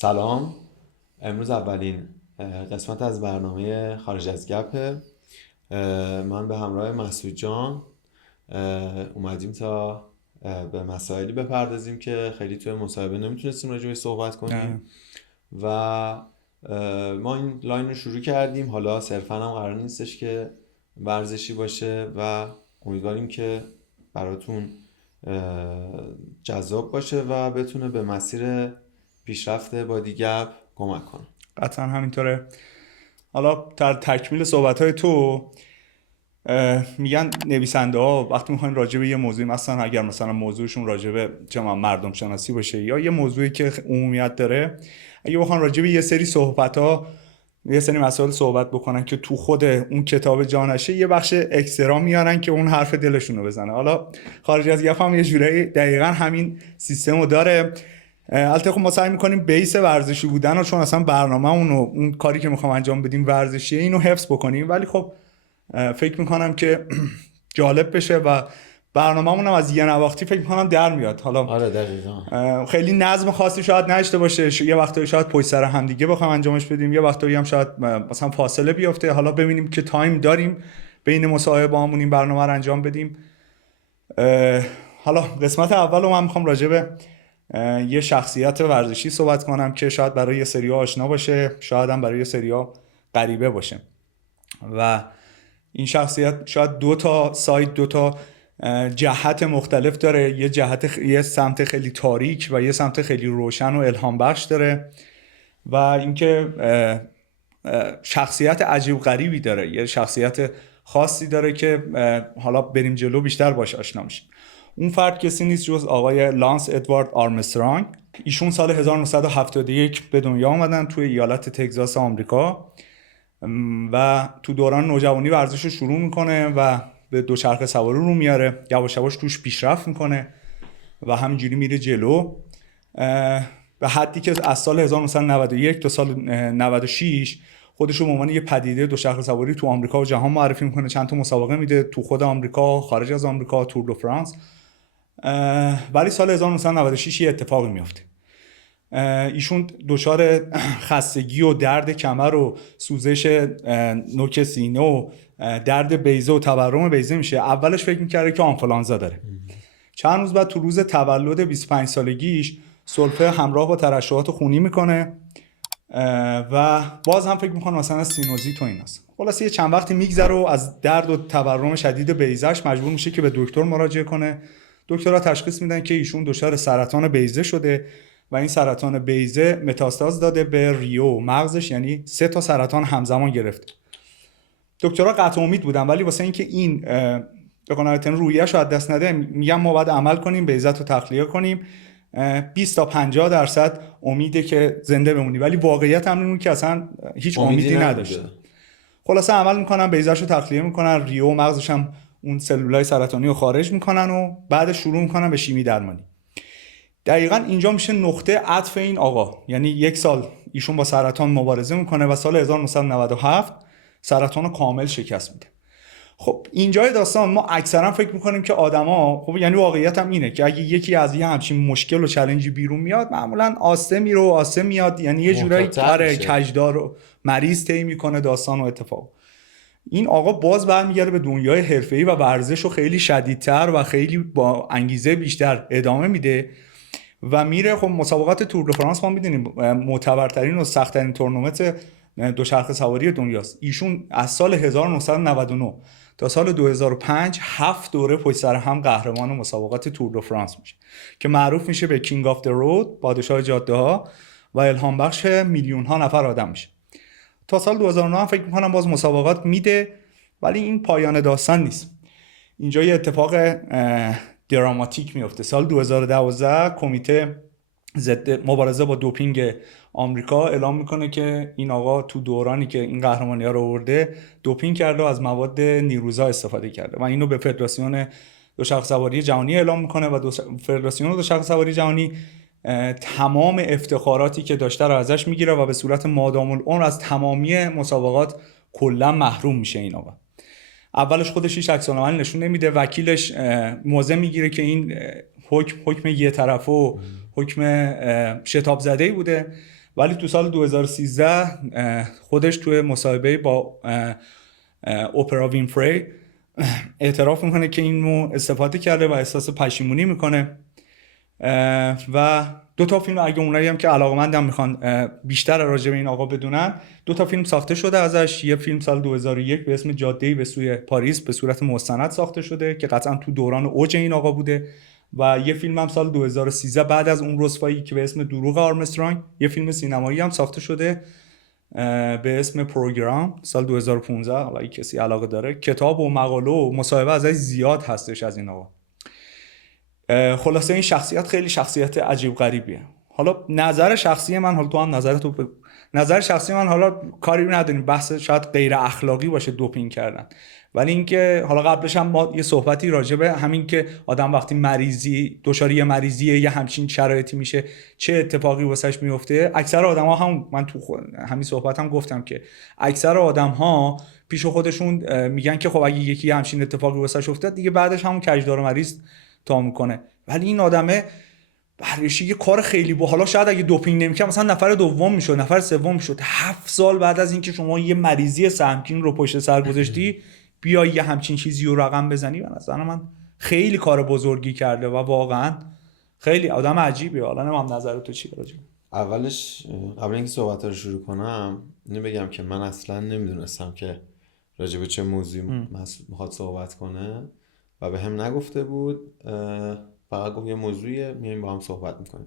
سلام. امروز اولین قسمت از برنامه خارج از گپه. من به همراه مسعود جان اومدیم تا به مسائلی بپردازیم که خیلی توی مصاحبه نمیتونستیم راجع بهش صحبت کنیم و ما این لاین رو شروع کردیم. حالا صرفا هم قرار نیستش که ورزشی باشه و امیدواریم که براتون جذاب باشه و بتونه به مسیر پیشرفت بادی گپ کمک کنه. قطعا همینطوره. حالا در تکمیل صحبت‌های تو میگن نویسنده ها وقتی میخواین راجع به یه موضوعی، مثلا اگر مثلا موضوعشون راجع به مردم شناسی باشه یا یه موضوعی که عمومیت داره، اگه بخوان راجع به یه سری صحبت‌ها، یه سری مسائل صحبت بکنن که تو خود اون کتاب جا نشه، یه بخش اکسترا میارن که اون حرف دلشون رو بزنه. حالا خارج از گپ هم یه جورایی دقیقاً همین سیستم رو داره. البته خب ما سعی میکنیم بیس ورزشی بودن رو، چون اصلا برنامه اون کاری که میخوام انجام بدیم ورزشیه، اینو حفظ بکنیم، ولی خب فکر میکنم که جالب بشه و برنامه‌مون هم از یه نواختی فکر میکنم در میاد. حالا آره دقیقاً خیلی نظم خاصی شاید نشته باشه، یه وقتایی شاید پشت سر هم دیگه بخوام انجامش بدیم، یه وقتایی هم شاید مثلا فاصله بیفته. حالا ببینیم که تایم داریم بین مصاحبه‌هامون این برنامه رو انجام بدیم. حالا قسمت اول رو من میخوام راجع به یه شخصیت ورزشی صحبت کنم که شاید برای یه سری‌ها آشنا باشه، شاید هم برای یه سری‌ها غریبه باشه. و این شخصیت شاید دو تا سایت، دو تا جهت مختلف داره. یه سمت خیلی تاریک و یه سمت خیلی روشن و الهام بخش داره. و اینکه شخصیت عجیب غریبی داره، یه شخصیت خاصی داره که حالا بریم جلو بیشتر باش آشنا میشیم. اون فرد کسی نیست جز آقای لانس ادوارد آرمسترانگ. ایشون سال 1971 به دنیا آمدن توی ایالت تگزاس آمریکا و تو دوران نوجوانی ورزش رو شروع میکنه و به دوچرخه سواری رو میاره، یواش یواش توش پیشرفت میکنه و همینجوری میره جلو به حدی که از سال 1991 تا سال 96 خودش رو به عنوان یه پدیده دوچرخه سواری تو آمریکا و جهان معرفی میکنه. چند تا مسابقه میده تو خود آمریکا، خارج از آمریکا، تور دو فرانس. ولی سال 1996 یه اتفاقی میفته. ایشون دچار خستگی و درد کمر و سوزش نوک سینه و درد بیضه و تورم بیضه میشه. اولش فکر میکرده که آنفولانزا داره. چند روز بعد تو روز تولد 25 سالگیش سلفه همراه با ترشحات خونی میکنه و باز هم فکر میکنه مثلا سینوزیت و ایناست. خلاصه یه چند وقتی میگذره و از درد و تورم شدید بیضه‌اش مجبور میشه که به دکتر مراجعه کنه. دکترها تشخیص میدن که ایشون دچار سرطان بیضه شده و این سرطان بیضه متاستاز داده به ریه و مغزش، یعنی 3 تا سرطان همزمان گرفته. دکترها قطع امید بودن، ولی واسه اینکه این بقنایتن رویش رو از دست نده میگن ما باید عمل کنیم، بیضت رو تخلیه کنیم. 20 تا 50% امیده که زنده بمونی، ولی واقعیت هم اینه که اصلا هیچ امیدی نداشته. خلاصه عمل میکنن، بیضه‌شو تخلیه میکنن، ریه و مغزش هم اون سلولای سرطانی رو خارج میکنن و بعد شروع میکنن به شیمی درمانی. دقیقاً اینجا میشه نقطه عطف این آقا. یعنی 1 سال ایشون با سرطان مبارزه میکنه و سال 1997 سرطان رو کامل شکست میده. خب اینجای داستان ما اکثرا فکر میکنیم که آدما، خب یعنی واقعیت هم اینه که اگه یکی از یه همچین مشکل و چالنجی بیرون میاد، معمولا آسته میره و آسته میاد، یعنی یه جورایی کجدار و مریض طی میکنه داستان و اتفاق. این آقا باز برمیگره به دنیای حرفه‌ای و ورزش رو خیلی شدیدتر و خیلی با انگیزه بیشتر ادامه میده و میره. خب مسابقات تور دو فرانس ما میدونیم معتبرترین و سخت‌ترین تورنمنت دوچرخه سواری دنیاست. ایشون از سال 1999 تا سال 2005 7 دوره پشت سر هم قهرمان مسابقات تور دو فرانس میشه که معروف میشه به کینگ آف دی رود، پادشاه جاده ها، و الهام بخش میلیون ها نفر آدم میشه. تا سال 2009 هم فکر میکنم باز مسابقات میده، ولی این پایان داستان نیست. اینجا یه اتفاق دراماتیک میفته. سال 2012 کمیته ضد مبارزه با دوپینگ آمریکا اعلام میکنه که این آقا تو دورانی که این قهرمانی‌ها رو آورده دوپینگ کرده و از مواد نیروزا استفاده کرده و اینو به فدراسیون دوچرخه سواری جهانی اعلام میکنه و فدراسیون دوچرخه سواری جهانی تمام افتخاراتی که داشته رو ازش میگیره و به صورت مادام العمر از تمامی مسابقات کلا محروم میشه. این آقا اولش خودش هیچ عکس‌العملی نشون نمیده، وکیلش موضع میگیره که این حکم یه طرفه و حکم شتاب زده‌ای بوده ولی تو سال 2013 خودش توی مصاحبه با اوپرا وینفری اعتراف میکنه که این نوع استفاده کرده و احساس پشیمونی میکنه. و 2 تا فیلم، اگه اونایی هم که علاقه‌مندم میخوان بیشتر راجع به این آقا بدونن، 2 تا فیلم ساخته شده ازش. یه فیلم سال 2001 به اسم جاده‌ای به سوی پاریس به صورت مستند ساخته شده که قطعا تو دوران اوج این آقا بوده، و یه فیلم هم سال 2013 بعد از اون رسوایی که به اسم دروغ آرمسترانگ، یه فیلم سینمایی هم ساخته شده به اسم پروگرام سال 2015. حالا اگه کسی علاقه داره، کتاب و مقاله و مصاحبه ازش زیاد هستش از این آقا. خلاصه این شخصیت خیلی شخصیت عجیب غریبیه. حالا نظر شخصی من، حالا تو هم نظرتو بگو. نظر شخصی من، حالا کاری نداریم، بحث شاید غیر اخلاقی باشه دوپینگ کردن، ولی اینکه حالا قبلش هم ما یه صحبتی راجع به همین که آدم وقتی مریضی دچار مریضیه یا همچین شرایطی میشه چه اتفاقی واسش میفته. اکثر آدما هم، من تو همین صحبتم گفتم که اکثر آدم‌ها پیش خودشون میگن که خب اگه یکی همچین اتفاقی واسش افتاد دیگه بعدش همون کجدار مریض تا میکنه، ولی این آدمه برایش یه کار خیلی حالا شاید اگه دوپینگ نمیکرد مثلا نفر دوم میشد، نفر سوم میشد. 7 سال بعد از اینکه شما یه مریضی سهمگین رو پشت سر گذاشتی بیای یه همچین چیزی رو رقم بزنی، به نظر من خیلی کار بزرگی کرده و واقعا خیلی آدم عجیبیه. حالا نمام نظر تو چی راجع؟ اولش قبل اینکه صحبت رو شروع کنم اینو بگم که من اصلا نمیدونستم که راجع به چه موضوعی میخواد صحبت کنه و به هم نگفته بود، فقط گفت یه موضوعیه میایم با هم صحبت میکنیم.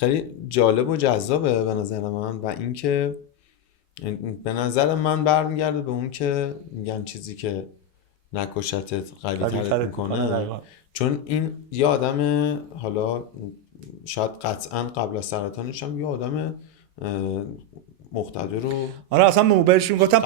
خیلی جالب و جذابه به نظر من، و اینکه به نظر من برمیگرده به اون که میگن چیزی که نکشتت قوی‌ترت میکنه، چون این یه آدم، حالا شاید قطعا قبل از سرطانش هم یه آدم مقتدر رو، آره اصلا موبایلشون گفتم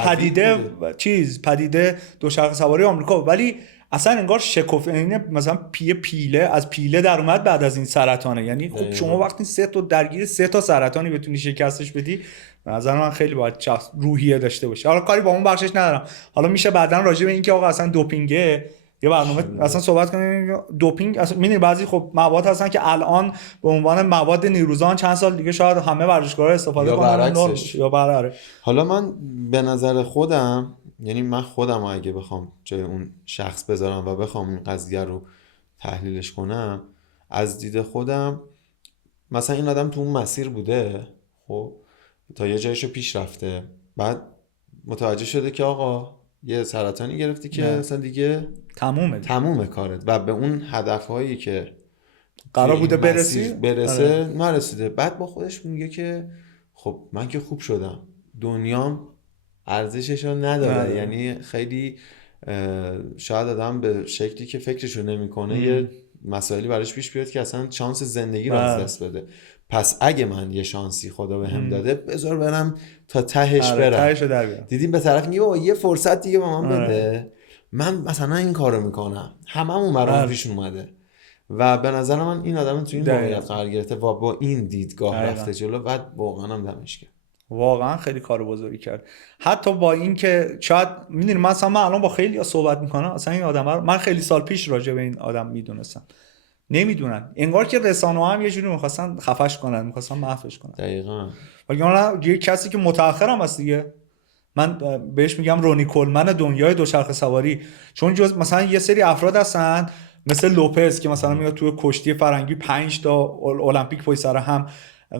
پدیده دوچرخه سواری آمریکا، ولی اصلا انگار شکوفه، مثلا پیله از پیله در اومد بعد از این سرطانه. یعنی خب شما وقتی 3 تا درگیر 3 تا سرطانی بتونی شکستش بدی، به نظر من خیلی باید روحیه داشته باشی. حالا کاری با اون بخشش ندارم، حالا میشه بعداً راجع به این که آقا اصلا دوپینگه یه برنامه اصلا صحبت کنیم. دوپینگ اصلا میدونی بعضی خب مواد هستن که الان به عنوان مواد نیروزان چند سال دیگه شاید همه ورزشکارا استفاده کنن یا برعکسش. حالا من به نظر خودم، یعنی من خودم اگه بخوام جای اون شخص بذارم و بخوام این قضیه رو تحلیلش کنم، از دید خودم مثلا این آدم تو اون مسیر بوده، خب تا یه جایشو پیش رفته، بعد متوجه شده که آقا یه سرطانی گرفتی که مثلا دیگه تمومه کارت و به اون هدفهایی که قرار بوده برسه نرسیده. بعد با خودش میگه که خب من که خوب شدم، دنیام ارزششو نداره. یعنی خیلی شاید آدم به شکلی که فکرشو نمیکنه یه مسائلی براش پیش بیاد که اصلا شانس زندگی رو از دست بده. پس اگه من یه شانسی خدا بهم داده، بذار برم تا تهش برم. دیدیم به طرف میگه یه فرصت دیگه به من بده، من مثلا این کارو میکنم. هممون برام پیش اومده و به نظر من این آدم تو این موقعیت قرار گرفته و با این دیدگاه رفته جلو. بعد واقعا هم دمش گرم، واقعا خیلی کار بزرگی کرد. حتی با این که شاید میدونی مثلا من الان با خیلی صحبت میکنم، اصلا این آدم من خیلی سال پیش راجع به این آدم میدونستم، نمیدونن. انگار که رسانه‌ها هم یه جوری می‌خواستن خفش کنن، می‌خواستن محوش کنن. دقیقاً. ولی اون یه کسی که متأخرم هست دیگه، من بهش میگم رونی کولمن دنیای دوچرخه سواری، چون جز مثلا یه سری افراد هستن مثل لوپز که مثلا میاد توی کشتی فرنگی 5 تا المپیک پشت سر هم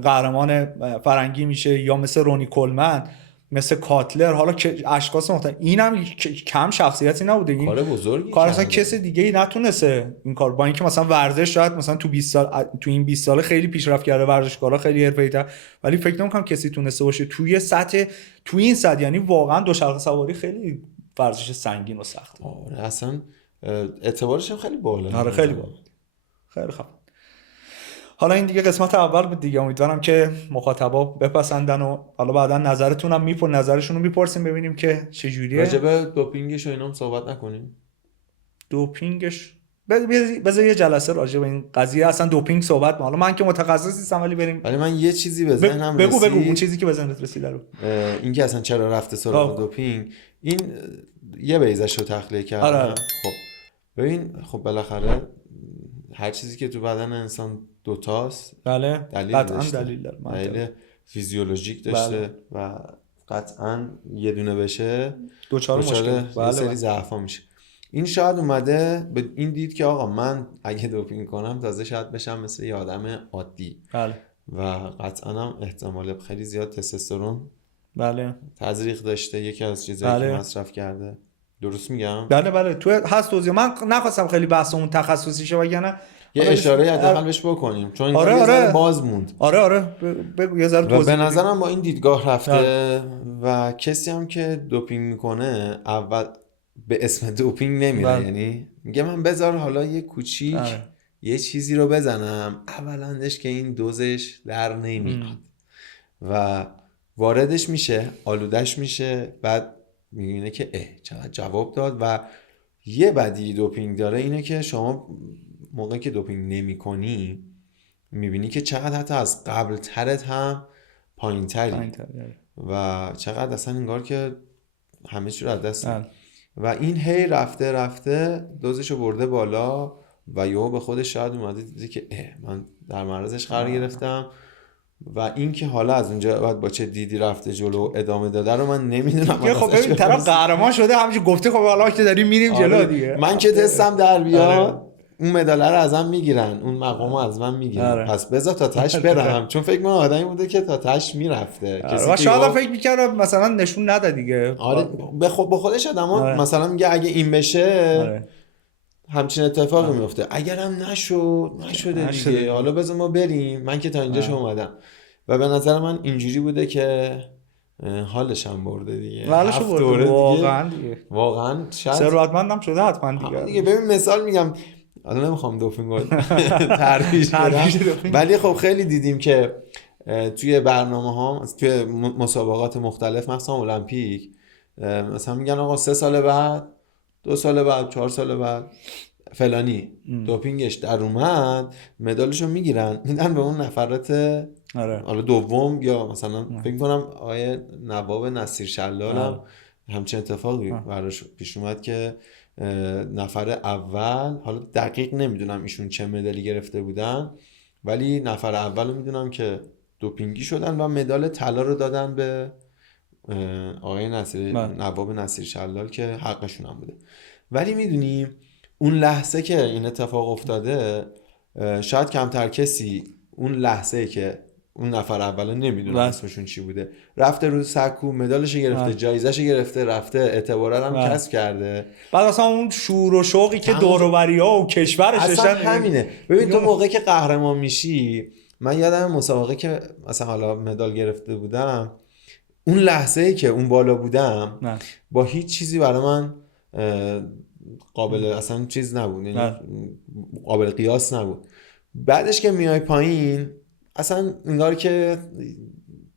قهرمان فرنگی میشه، یا مثل رونی کولمن، مثل کاتلر. حالا که اشخاص مختلف، اینم کم شخصیتی نبوده، این کار بزرگی کار اصلا کسی دیگه ای نتونسته این کار. با اینکه مثلا ورزش شاید مثلا تو 20 سال تو این 20 سال خیلی پیشرفت کرده، ورزشکارا خیلی حرفه‌ای‌تر، ولی فکر نمی‌کنم کسی تونسته باشه توی این سطح. یعنی واقعا دوچرخه سواری خیلی ورزش سنگین و سخته. آره اصلا اعتبارش هم خیلی بالا. آره خیلی بالا، خیلی خوب. حالا این دیگه قسمت اول بود دیگه، امیدوارم که مخاطبا بپسندن و حالا بعدا نظرشون رو میپرسیم ببینیم که چه جوریه. راجع به دوپینگش و اینا هم صحبت نکنیم. دوپینگش بذار یه جلسه راجع به این قضیه اصلا دوپینگ صحبت کنیم. حالا من که متخصص نیستم ولی من یه چیزی به ذهنم بگو اون چیزی که به ذهنت رسید رو. این که اصلا چرا رفته سراغ دوپینگ، این یه بیضش رو تخلیه کردن. آره. خب ببین، خب بالاخره هر چیزی که تو بدن انسان دوتاست. بله دلیل قطعا دلیل داره. فیزیولوژیک داشته و قطعا یه دونه بشه دوچار مشکل یه سری ضعفا میشه. این شاید اومده به این دید که آقا من اگه دوپینگ کنم تازه شاید بشم مثل یه آدم عادی. بله. و قطعا هم احتمال خیلی زیاد تستوسترون بله تزریق داشته، یکی از چیزایی بله. که مصرف کرده. درست میگم؟ بله تو هست توضیح. من نخواستم خیلی بحث اون تخصصی شه وگرنه یه اشاره حداقل بهش بکنیم چون این یه ذره باز موند. آره بگو یه ذره توضیح. و به نظرم با این دیدگاه رفته و کسی هم که دوپینگ میکنه اول به اسم دوپینگ نمیره، یعنی میگه من بذار حالا یه کوچیک یه چیزی رو بزنم، اولندش که این دوزش در نمیاد و واردش میشه، آلودش میشه، بعد میبینه که چقدر جواب داد. و یه بدی دوپینگ داره اینه که شما موقعی که دوپینگ نمی کنی میبینی که چقدر حتی از قبل ترت هم پایین تری و چقدر اصلا انگار که همه چی رو از دست و این هی رفته دوزشو برده بالا و یهو به خودش شاید اومده دیده که من در معرضش قرار گرفتم. و این که حالا از اونجا بعد با چه دیدی رفته جلو ادامه داده رو من نمیدونم. خب ببین طرف قهرمان شده همینجوری گفته خب حالا که داریم میریم جلو دیگه. من که تستم در بیاد اون مدال رو ازم میگیرن، اون مقامو از من میگیرن، پس بذار تا تاش برم. چون فکر من آدمی بوده که تا تاش میرفته. و شاید فکر میکرد مثلا نشون نده دیگه. آره به خودش آدما مثلا میگه اگه این بشه همچین اتفاقی میفته، اگرم نشده دیگه حالا بذار ما بریم، من که تا اینجاش اومدم. و به نظر من اینجوری بوده که حالش هم برده دیگه. حالش برده واقعا شاید ثروتمندم شده حتما دیگه. ببین مثال میگم، الان نمیخوام دوپینگ ترویج بدم ولی خب خیلی دیدیم که توی برنامه ها توی مسابقات مختلف مثلا المپیک مثلا میگن آقا 3 سال بعد 2 سال بعد 4 سال بعد فلانی دوپینگش در اومد مدالشو میگیرن میدن به اون نفرات حالا دوم. یا مثلا فکر کنم آقای نواب نصیر شلال هم همچین اتفاقی براش پیش اومد که نفر اول، حالا دقیق نمیدونم ایشون چه مدالی گرفته بودن، ولی نفر اول میدونم که دوپینگی شدن و مدال طلا رو دادن به آقای نواب نصیر شلال که حقشون هم بوده. ولی میدونیم اون لحظه که این اتفاق افتاده شاید کمتر کسی اون لحظه که اون نفر اولا نمیدونه اسمشون چی بوده رفته رو سکو مدالش گرفته جایزه‌ش گرفته رفته اعتبارات هم کسب کرده. بعد اصلا اون شور و شوقی که دور و بری‌ها و کشورش اصلا همینه. ببین تو موقعی که قهرمان میشی، من یادم مسابقه که مثلا حالا مدال گرفته بودم، اون لحظه‌ای که اون بالا بودم با هیچ چیزی برای من قابل اصلا چیز نبود، یعنی قابل قیاس نبود. بعدش که میای پایین اصلا انگار که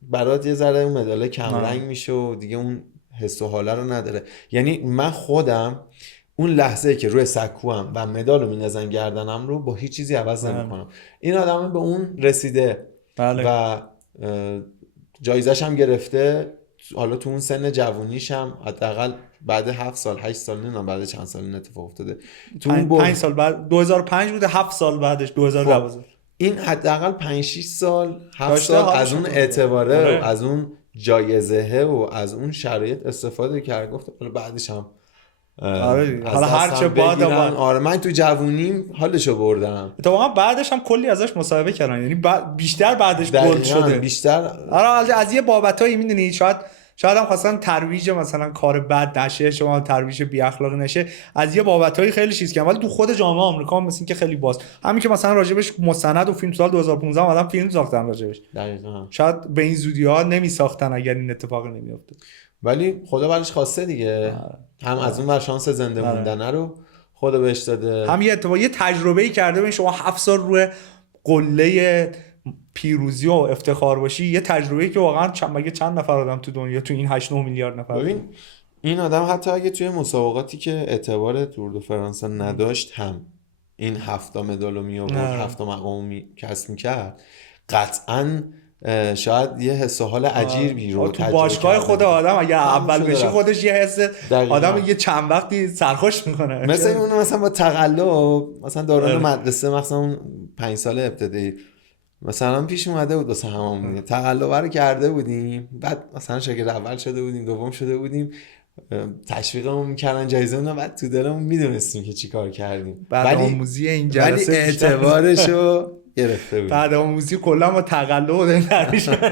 برات یه ذره اون مدال کم رنگ میشه و دیگه اون حس و حاله رو نداره. یعنی من خودم اون لحظه که روی سکوام و مدال رو میندازن گردنم رو با هیچ چیزی عوض نمیکنم. این آدم به اون رسیده و جایزش هم گرفته. حالا تو اون سن جوونیش هم حداقل بعد 7 سال 8 سال نمیدونم بعد چند سال این اتفاق افتاده، تو 5 سال بعد 2005 بوده، 7 سال بعدش 2012. این حداقل 5 6 سال 7 سال از اون اعتباره و از اون جایزه و از اون شرایط استفاده کرد. گفت حالا بعدش هم حالا هر چه آره من تو جوونیم حالشو بردم. اتفاقا بعدش هم کلی ازش مصاحبه کردن، یعنی بیشتر بعدش بولد شده بیشتر. آره از یه بابتایی میدونی شاید هم خواستن ترویج مثلا کار بد نشه، شما ترویج بی اخلاقی نشه، از یه بابتایی خیلی چیز کردن. ولی تو خود جامعه آمریکا هم مثل این که خیلی باز همین که مثلا راجبش مستند و فیلم سال 2015 اومدن فیلم ساختن راجبش. دقیقاً شاید به این زودی‌ها نمیساختن اگر این اتفاق نمیافتاد. ولی خدا براش خواسته دیگه. هم از اون ور شانس زنده موندن رو خدا بهش داده، هم یه تجربه‌ای کرده. ببین شما 7 سال روی قله پیروزی و افتخار باشی، یه تجربه‌ای که واقعا چند نفر آدم تو دنیا تو این 8 9 میلیارد نفر. ببین این آدم حتی اگه توی مسابقاتی که اعتبار تور دو فرانسه نداشت هم این 7 مدالو می آورد، 7 مقام کسب می‌کرد، قطعاً شاید یه حس و حال عجیبی رو تو باشگاه خود آدم اگه اول بشی خودش یه حس آدم یه چند وقتی سرخوش میکنه. مثلا اون مثلا با تقلب مثلا دوران مدرسه مثلا اون 5 سال ابتدایی مثلا پیش اومده بود واسه هممون تقلب رو کرده بودیم، بعد مثلا شاگرد اول شده بودیم، دوم شده بودیم، تشویقمون میکردن، جایزه اون، بعد تو دلمون میدونستیم که چی کار کردیم، بعد آموزی این جلسه ولی اعتبارشو گرفته بودیم. بعد آموزی کلا ما تقلب در میشه.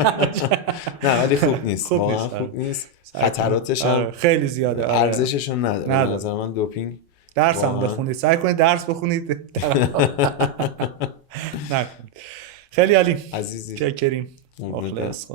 نه ولی خوب نیست، خوب واقعا نیست. خوب نیست، خطراتش هم خیلی زیاده، ارزششون نداره. به نظر من دوپینگ درس هم بخونید، سعی کنید درس بخونید. نکنید. خیلی عالی عزیزی، چکریم. مخلص.